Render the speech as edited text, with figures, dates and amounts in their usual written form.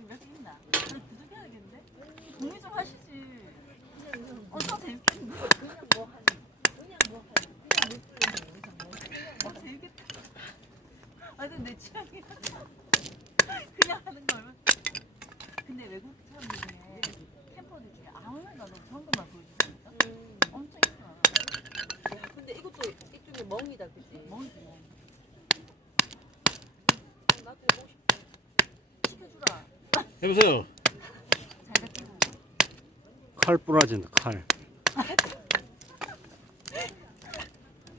아니 몇 개 있나? 두개 하겠는데? 공유 좀 하시지. 엄청 재밌겠는데? 그냥 재밌겠다. 아니 근데 내 취향이야. 그냥 하는 거 얼마? 근데 외국 사람들 중에 캠퍼들 중에 아무나 너 그런 것만 보여주니까 엄청 있어. 야, 근데 이것도 일종의 멍이다, 그치? 멍이지 멍. 나도 해보고 싶다. 시켜주라. 해보세요. 잘 잡히고. 칼 부러진다, 칼.